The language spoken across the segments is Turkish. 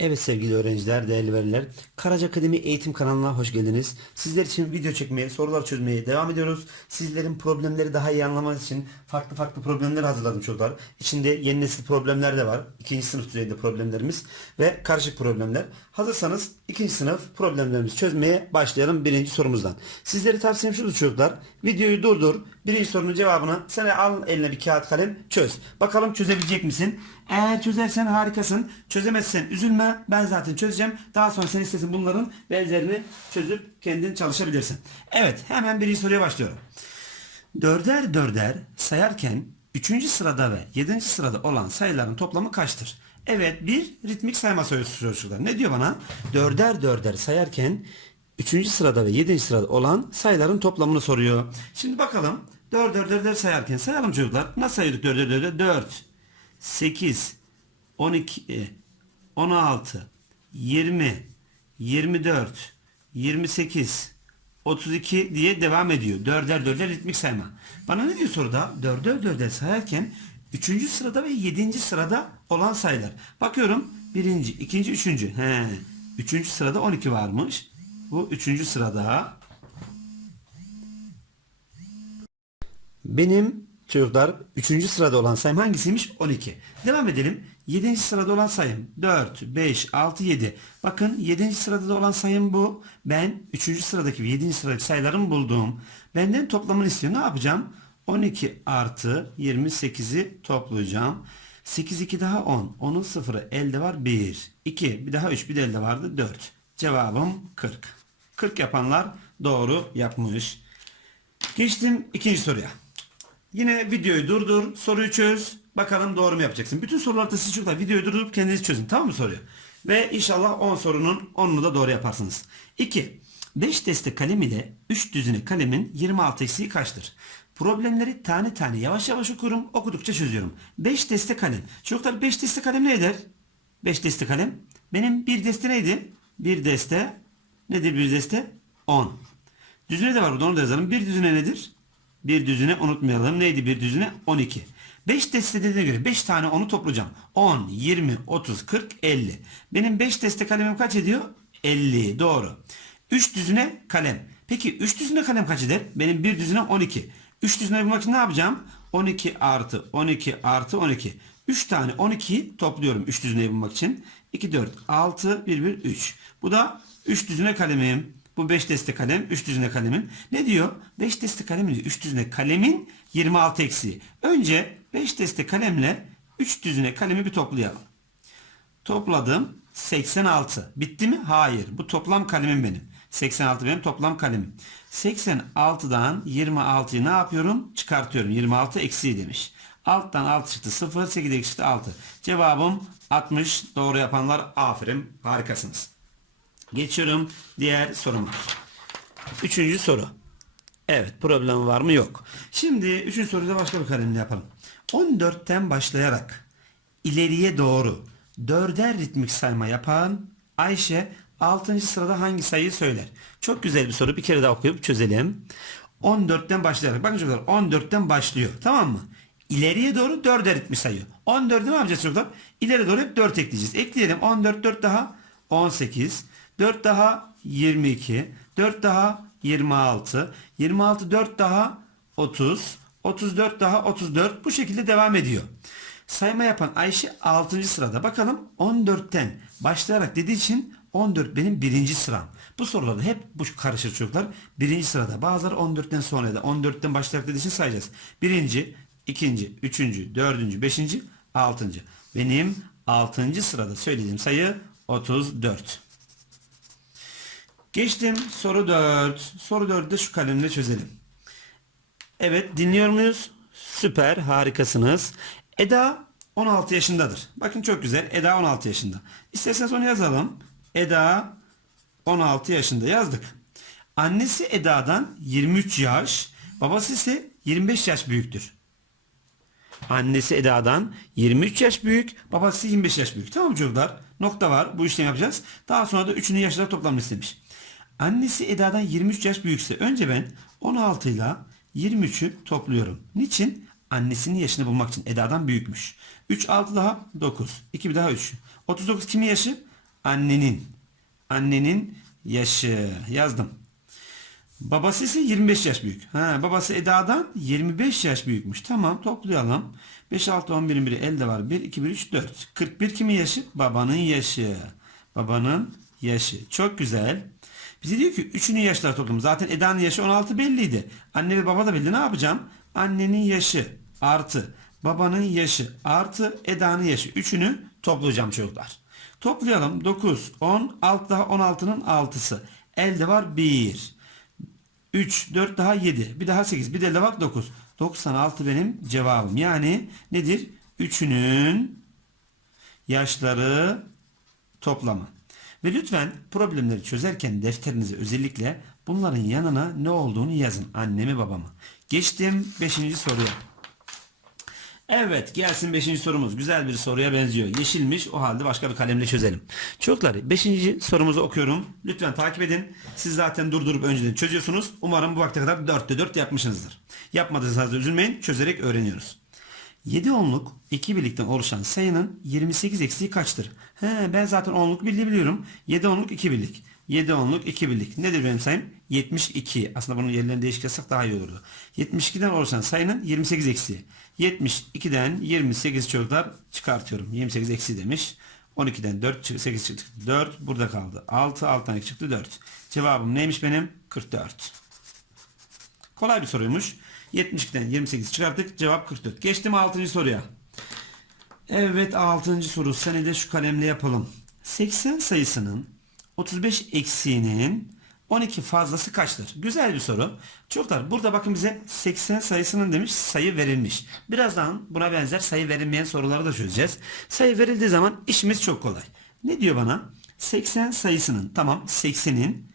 Evet sevgili öğrenciler, değerli veliler. Karaca Akademi Eğitim kanalına hoş geldiniz. Sizler için video çekmeye, sorular çözmeye devam ediyoruz. Sizlerin problemleri daha iyi anlamanız için farklı farklı problemler hazırladım çocuklar. İçinde yeni nesil problemler de var. İkinci sınıf düzeyinde problemlerimiz ve karışık problemler. Hazırsanız ikinci sınıf problemlerimizi çözmeye başlayalım birinci sorumuzdan. Sizlere tavsiyem şudur çocuklar. Videoyu durdur. Birinci sorunun cevabını sen al eline bir kağıt kalem çöz. Bakalım çözebilecek misin? Eğer çözersen harikasın. Çözemezsen üzülme. Ben zaten çözeceğim. Daha sonra sen istesin bunların benzerini çözüp kendin çalışabilirsin. Evet hemen birinci soruya başlıyorum. Dörder dörder sayarken 3. sırada ve 7. sırada olan sayıların toplamı kaçtır? Evet bir ritmik sayma sorusu çocuklar. Ne diyor bana? Dörder dörder sayarken 3. sırada ve 7. sırada olan sayıların toplamını soruyor. Şimdi bakalım. Dörder dörder sayarken sayalım çocuklar. Nasıl sayıyorduk dörder dörder? 4, 8, 12, 16, 20, 24, 28, 32 diye devam ediyor. Dörder dörder ritmik sayma. Bana ne diyor soruda? Dörder dörder sayarken 3. sırada ve 7. sırada olan sayılar. Bakıyorum 1. 2. 3. He. 3. sırada 12 varmış. Bu 3. sırada benim çocuklar 3. sırada olan sayım hangisiymiş? 12. Devam edelim. 7. sırada olan sayım 4, 5, 6, 7. Bakın 7. sırada da olan sayım bu. Ben 3. sıradaki ve 7. sıradaki sayılarımı buldum. Benden toplamını istiyor. Ne yapacağım? 12 artı 28'i toplayacağım. 8 2 daha 10. 10'un sıfırı elde var 1. 2 bir daha 3 bir de elde vardı 4. Cevabım 40. 40 yapanlar doğru yapmış. Geçtim ikinci soruya. Yine videoyu durdur, soruyu çöz. Bakalım doğru mu yapacaksın. Bütün sorularda siz çocuklar videoyu durdurup kendiniz çözün. Tamam mı soruyu? Ve inşallah 10 sorunun 10'unu da doğru yaparsınız. 2. 5 deste kalem ile 3 düzine kalemin 26 eksiği kaçtır? Problemleri tane tane yavaş yavaş okuyorum. Okudukça çözüyorum. 5 deste kalem. Çocuklar 5 deste kalem ne eder? 5 deste kalem. Benim bir deste neydi? Bir deste. Nedir bir deste? 10. Düzine de var burada onu da yazalım. Bir düzine nedir? Bir düzine unutmayalım. Neydi bir düzine? 12. 5 deste dediğine göre 5 tane onu toplayacağım. 10, 20, 30, 40, 50. Benim 5 deste kalemim kaç ediyor? 50. Doğru. 3 düzine kalem. Peki 3 düzine kalem kaç eder? Benim bir düzine 12. 3 düzine bulmak için ne yapacağım? 12 artı 12 artı 12. 3 tane 12'yi topluyorum 3 düzineyi bulmak için. 2, 4, 6, 1, 1, 3. Bu da 3 düzine kalemim. Bu 5 deste kalem, 3 düzine kalemin. Ne diyor? 5 deste kalemin, 3 düzine kalemin 26 eksiği. Önce 5 deste kalemle 3 düzine kalemi bir toplayalım. Topladım 86. Bitti mi? Hayır. Bu toplam kalemim benim. 86 benim toplam kalemim. 86'dan 26'yı ne yapıyorum? Çıkartıyorum. 26 eksiği demiş. Alttan 6 çıktı 0, 8 eksi çıktı 6. Cevabım 60. Doğru yapanlar aferin. Harikasınız. Geçiyorum diğer soruma. Üçüncü soru. Evet problem var mı? Yok. Şimdi üçüncü soruyu da başka bir kalemle yapalım. 14'ten başlayarak ileriye doğru dörder ritmik sayma yapan Ayşe 6. sırada hangi sayıyı söyler? Çok güzel bir soru. Bir kere daha okuyup çözelim. 14'ten başlayarak. Bakın çocuklar 14'ten başlıyor. Tamam mı? İleriye doğru dörder ritmik sayıyor. 14'ü ne yapacağız çocuklar? İleri doğru hep 4 ekleyeceğiz. Ekleyelim. 14 4 daha 18. 4 daha 22. 4 daha 26. 26 4 daha 30. 34 daha 34. Bu şekilde devam ediyor. Sayma yapan Ayşe 6. sırada. Bakalım 14'ten başlayarak dediği için 14 benim birinci sıram. Bu sorularda hep bu karışır çocuklar. Birinci sırada. Bazıları 14'ten sonra da 14'ten başlayarak dediği için sayacağız. Birinci, ikinci, üçüncü, dördüncü, beşinci, altıncı. Benim 6. sırada söylediğim sayı 34. Geçtim soru 4. Soru 4'ü de şu kalemle çözelim. Evet dinliyor muyuz? Süper harikasınız. Eda 16 yaşındadır. Bakın çok güzel. Eda 16 yaşında. İsterseniz onu yazalım. Eda 16 yaşında yazdık. Annesi Eda'dan 23 yaş, babası ise 25 yaş büyüktür. Annesi Eda'dan 23 yaş büyük, babası 25 yaş büyük. Tamam çocuklar? Nokta var. Bu işlemi yapacağız. Daha sonra da üçünün yaşları toplamını istemiş. Annesi Eda'dan 23 yaş büyükse önce ben 16 ile 23'ü topluyorum. Niçin? Annesinin yaşını bulmak için Eda'dan büyükmüş. 3 6 daha 9. 2 bir daha 3. 39 kimin yaşı? Annenin. Annenin yaşı. Yazdım. Babası ise 25 yaş büyük. Ha, babası Eda'dan 25 yaş büyükmüş. Tamam toplayalım. 5, 6, 11'in biri elde var. 1, 2, 1, 3, 4. 41 kimin yaşı? Babanın yaşı. Babanın yaşı. Çok güzel. Bize diyor ki üçünün yaşları toplamı. Zaten Eda'nın yaşı 16 belliydi. Anne ve baba da belli. Ne yapacağım? Annenin yaşı artı babanın yaşı artı Eda'nın yaşı. Üçünü toplayacağım çocuklar. Toplayalım. 9, 10, 6 daha 16'nın 6'sı. Elde var 1. 3, 4 daha 7. Bir daha 8. Bir de elde var 9. 96 benim cevabım. Yani nedir? Üçünün yaşları toplamı. Ve lütfen problemleri çözerken defterinize özellikle bunların yanına ne olduğunu yazın. Annemi babamı. Geçtim 5. soruya. Evet gelsin 5. sorumuz. Güzel bir soruya benziyor. Yeşilmiş o halde başka bir kalemle çözelim. Çocuklar 5. sorumuzu okuyorum. Lütfen takip edin. Siz zaten durdurup önceden çözüyorsunuz. Umarım bu vakte kadar 4'te 4 yapmışsınızdır. Yapmadıysanız üzülmeyin. Çözerek öğreniyoruz. 7 onluk 2 birlikten oluşan sayının 28 eksiği kaçtır? He, ben zaten onluk birliği biliyorum. 7 onluk 2 birlik. 7 onluk 2 birlik. Nedir benim sayım? 72. Aslında bunun yerlerini değiştirsek daha iyi olurdu. 72'den oluşan sayının 28 eksiği. 72'den 28 çocuklar çıkartıyorum. 28 eksi demiş. 12'den 4 çıktı, 8 çıktı. 4 burada kaldı. 6 alttan 2 çıktı 4. Cevabım neymiş benim? 44. Kolay bir soruymuş. 72'den 28 çıkarttık. Cevap 44. Geçtim 6. soruya. Evet 6. soru. Seni de şu kalemle yapalım. 80 sayısının 35 eksiğinin 12 fazlası kaçtır? Güzel bir soru. Çocuklar burada bakın bize 80 sayısının demiş sayı verilmiş. Birazdan buna benzer sayı verilmeyen soruları da çözeceğiz. Sayı verildiği zaman işimiz çok kolay. Ne diyor bana? 80 sayısının tamam 80'in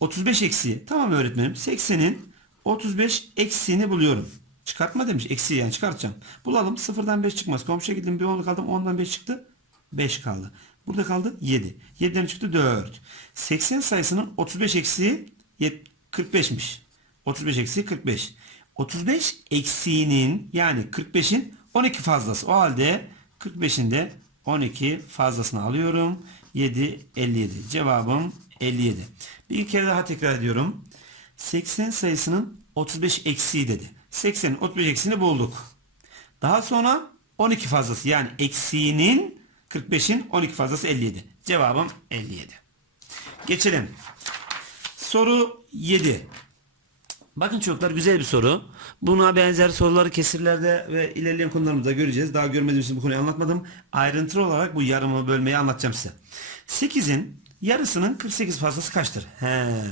35 eksiği. Tamam öğretmenim 80'in 35 eksiğini buluyorum. Çıkartma demiş. Eksiği yani çıkartacağım. Bulalım. Sıfırdan 5 çıkmaz. Komşuya gittim bir 10 kaldım. 10'dan 5 çıktı. 5 kaldı. Burada kaldı 7. 7'den çıktı 4. 80 sayısının 35 eksiği yet- 45'miş. 35 eksiği 45. 35 eksiğinin yani 45'in 12 fazlası. O halde 45'in de 12 fazlasını alıyorum. 7, 57. Cevabım 57. Bir kere daha tekrar ediyorum. 80 sayısının 35 eksiği dedi. 80'in 35 eksiğini bulduk. Daha sonra 12 fazlası yani eksiğinin 45'in 12 fazlası 57. Cevabım 57. Geçelim. Soru 7. Bakın çocuklar güzel bir soru. Buna benzer soruları kesirlerde ve ilerleyen konularımızda göreceğiz. Daha görmediğim için bu konuyu anlatmadım. Ayrıntılı olarak bu yarımı bölmeyi anlatacağım size. 8'in yarısının 48 fazlası kaçtır? He.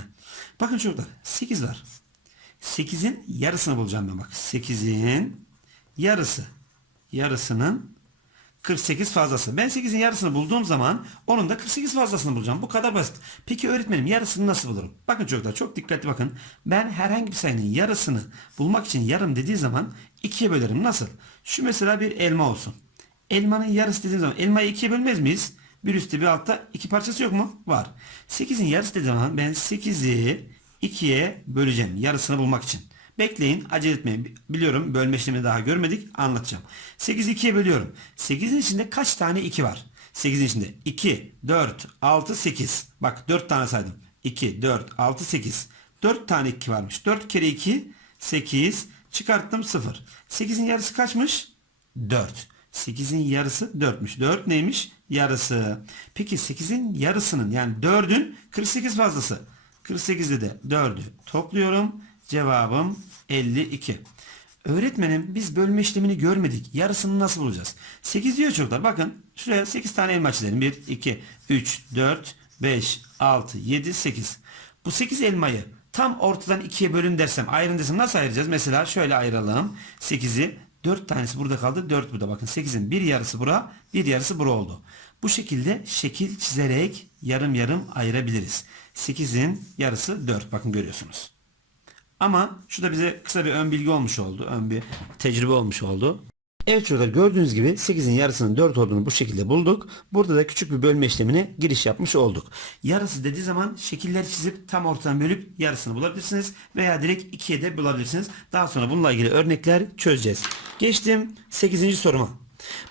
Bakın çocuklar 8 var. 8'in yarısını bulacağım ben bak. 8'in yarısı. Yarısının 48 fazlası. Ben 8'in yarısını bulduğum zaman onun da 48 fazlasını bulacağım. Bu kadar basit. Peki öğretmenim yarısını nasıl bulurum? Bakın çocuklar çok dikkatli bakın. Ben herhangi bir sayının yarısını bulmak için yarım dediği zaman ikiye bölerim. Nasıl? Şu mesela bir elma olsun. Elmanın yarısı dediğim zaman elmayı ikiye bölmez miyiz? Bir üstte bir altta iki parçası yok mu? Var. 8'in yarısı dediğim zaman ben 8'i 2'ye böleceğim yarısını bulmak için. Bekleyin acele etmeyin. Biliyorum bölme işlemini daha görmedik anlatacağım. 8'i 2'ye bölüyorum. 8'in içinde kaç tane 2 var? 8'in içinde 2, 4, 6, 8. Bak 4 tane saydım. 2, 4, 6, 8. 4 tane 2 varmış. 4 kere 2 8. Çıkarttım 0. 8'in yarısı kaçmış? 4. 8'in yarısı 4'müş. 4 neymiş? Yarısı. Peki 8'in yarısının yani 4'ün 48 fazlası. 48'de de 4'ü topluyorum. Cevabım 52. Öğretmenim biz bölme işlemini görmedik. Yarısını nasıl bulacağız? 8 diyor çocuklar. Bakın şuraya 8 tane elma çizelim. 1, 2, 3, 4, 5, 6, 7, 8. Bu 8 elmayı tam ortadan 2'ye bölün dersem ayrın desem nasıl ayıracağız? Mesela şöyle ayıralım. 8'i 4 tanesi burada kaldı. 4 burada. Bakın 8'in bir yarısı bura, bir yarısı bura oldu. Bu şekilde şekil çizerek yarım yarım ayırabiliriz. 8'in yarısı 4. Bakın görüyorsunuz. Ama şu da bize kısa bir ön bilgi olmuş oldu. Ön bir tecrübe olmuş oldu. Evet çocuklar gördüğünüz gibi 8'in yarısının 4 olduğunu bu şekilde bulduk. Burada da küçük bir bölme işlemine giriş yapmış olduk. Yarısı dediği zaman şekiller çizip tam ortadan bölüp yarısını bulabilirsiniz. Veya direkt 2'ye de bulabilirsiniz. Daha sonra bununla ilgili örnekler çözeceğiz. Geçtim 8. soruma.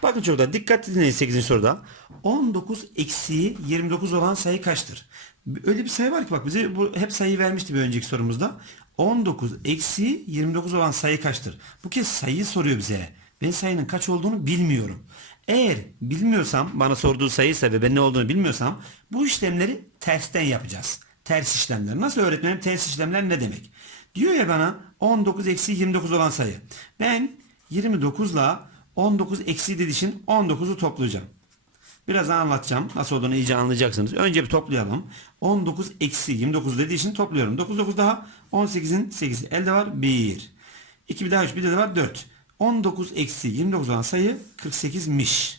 Bakın çocuklar dikkatli dinleyin 8. soruda. 19 eksiği 29 olan sayı kaçtır? Öyle bir sayı var ki bak bize bu hep sayıyı vermişti bir önceki sorumuzda. 19 eksiği 29 olan sayı kaçtır? Bu kez sayıyı soruyor bize. Ben sayının kaç olduğunu bilmiyorum. Eğer bilmiyorsam bana sorduğu sayıysa ve ben ne olduğunu bilmiyorsam bu işlemleri tersten yapacağız. Ters işlemler. Nasıl öğretmenim ters işlemler ne demek? Diyor ya bana 19 eksi 29 olan sayı. Ben 29 ile 19 eksi dediği için 19'u toplayacağım. Birazdan anlatacağım. Nasıl olduğunu iyice anlayacaksınız. Önce bir toplayalım. 19 eksi 29 dediği için topluyorum. 9 9 daha 18'in 8'i. Elde var 1. 2 bir daha 3 bir de var 4. 19 eksi 29 olan sayı 48'miş.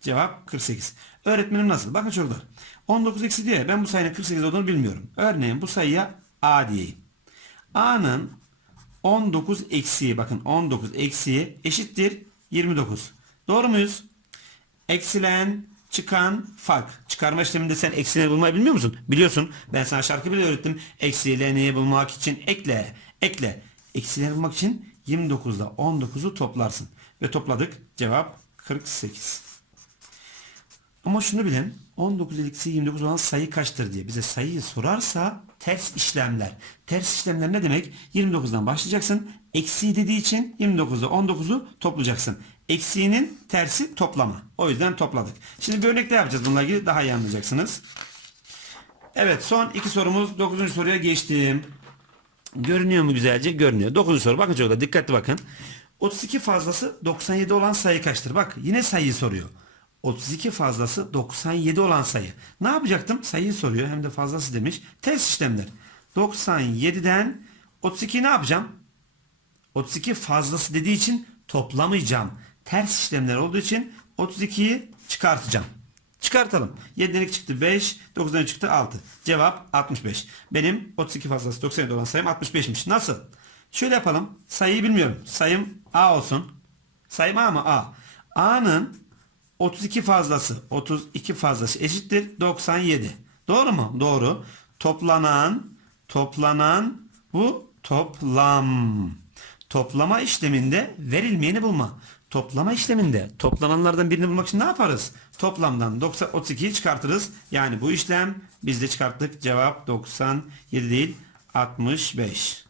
Cevap 48. Öğretmenim nasıl? Bakın çocuklar. 19 eksi ya ben bu sayının 48 olduğunu bilmiyorum. Örneğin bu sayıya A diyeyim. A'nın 19 eksiği bakın 19 eksiği eşittir 29. Doğru muyuz? Eksilen, çıkan, fark. Çıkarma işleminde sen eksileri bulmayı bilmiyor musun? Biliyorsun. Ben sana şarkı bile öğrettim. Eksilerini bulmak için ekle, ekle. Eksileri bulmak için 29 ile 19'u toplarsın. Ve topladık. Cevap 48. Ama şunu bilin. 19 eksi 29 olan sayı kaçtır diye bize sayıyı sorarsa ters işlemler. Ters işlemler ne demek? 29'dan başlayacaksın. Eksiği dediği için 29'da 19'u toplayacaksın. Eksiğinin tersi toplama. O yüzden topladık. Şimdi bir örnek de yapacağız bununla ilgili daha iyi anlayacaksınız. Evet son iki sorumuz 9. soruya geçtim. Görünüyor mu güzelce? Görünüyor. 9. soru. Bakın çocuklar dikkatli bakın. 32 fazlası 97 olan sayı kaçtır? Bak yine sayıyı soruyor. 32 fazlası 97 olan sayı. Ne yapacaktım? Sayıyı soruyor. Hem de fazlası demiş. Ters işlemler. 97'den 32'yi ne yapacağım? 32 fazlası dediği için toplamayacağım. Ters işlemler olduğu için 32'yi çıkartacağım. Çıkartalım. 7'den 2 çıktı 5, 9'dan 3 çıktı 6. Cevap 65. Benim 32 fazlası 97 olan sayım 65'miş. Nasıl? Şöyle yapalım. Sayıyı bilmiyorum. Sayım A olsun. Sayım A mı? A. A'nın 32 fazlası 32 fazlası eşittir 97. Doğru mu? Doğru. Toplanan toplanan bu toplam. Toplama işleminde verilmeyeni bulma. Toplama işleminde toplananlardan birini bulmak için ne yaparız? Toplamdan 90, 32'yi çıkartırız. Yani bu işlem biz de çıkarttık. Cevap 97 değil 65.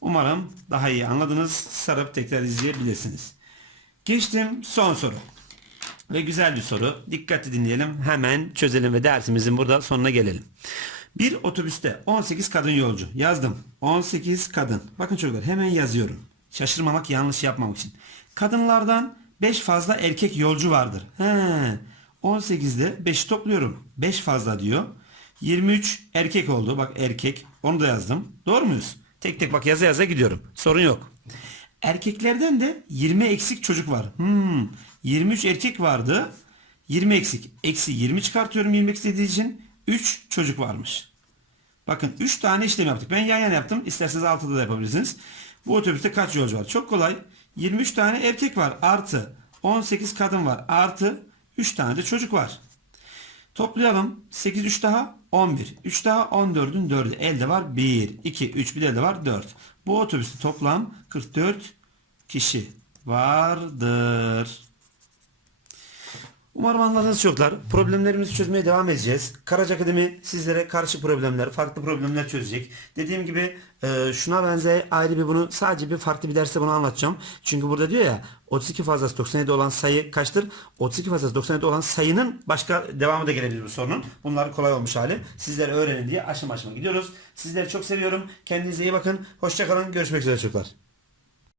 Umarım daha iyi anladınız. Sarıp tekrar izleyebilirsiniz. Geçtim son soru. Ve güzel bir soru. Dikkatli dinleyelim. Hemen çözelim ve dersimizin burada sonuna gelelim. Bir otobüste 18 kadın yolcu. Yazdım. 18 kadın. Bakın çocuklar hemen yazıyorum. Şaşırmamak, yanlış yapmamak için. Kadınlardan 5 fazla erkek yolcu vardır. He. 18'de 5'i topluyorum. 5 fazla diyor. 23 erkek oldu. Bak erkek. Onu da yazdım. Doğru muyuz? Tek tek bak yaza yaza gidiyorum. Sorun yok. Erkeklerden de 20 eksik çocuk var. Hmm. 23 erkek vardı. 20 eksik. Eksi 20 çıkartıyorum 20 eksi dediği için 3 çocuk varmış. Bakın 3 tane işlem yaptık. Ben yan yana yaptım. İsterseniz 6'da da yapabilirsiniz. Bu otobüste kaç yolcu var? Çok kolay. 23 tane erkek var. Artı 18 kadın var. Artı 3 tane de çocuk var. Toplayalım. 8 3 daha 11. 3 daha 14'ün 4'ü. Elde var 1, 2, 3 bir de elde var 4. Bu otobüste toplam 44 kişi vardır. Umarım anladınız çocuklar. Problemlerimizi çözmeye devam edeceğiz. Karaca Akademi sizlere karşı problemler, farklı problemler çözecek. Dediğim gibi e, şuna benzer ayrı bir bunu sadece bir farklı bir derste bunu anlatacağım. Çünkü burada diyor ya 32 fazlası 97 olan sayı kaçtır? 32 fazlası 97 olan sayının başka devamı da gelebilir bu sorunun. Bunlar kolay olmuş hali. Sizler öğrenin diye aşama aşama gidiyoruz. Sizleri çok seviyorum. Kendinize iyi bakın. Hoşçakalın. Görüşmek üzere çocuklar.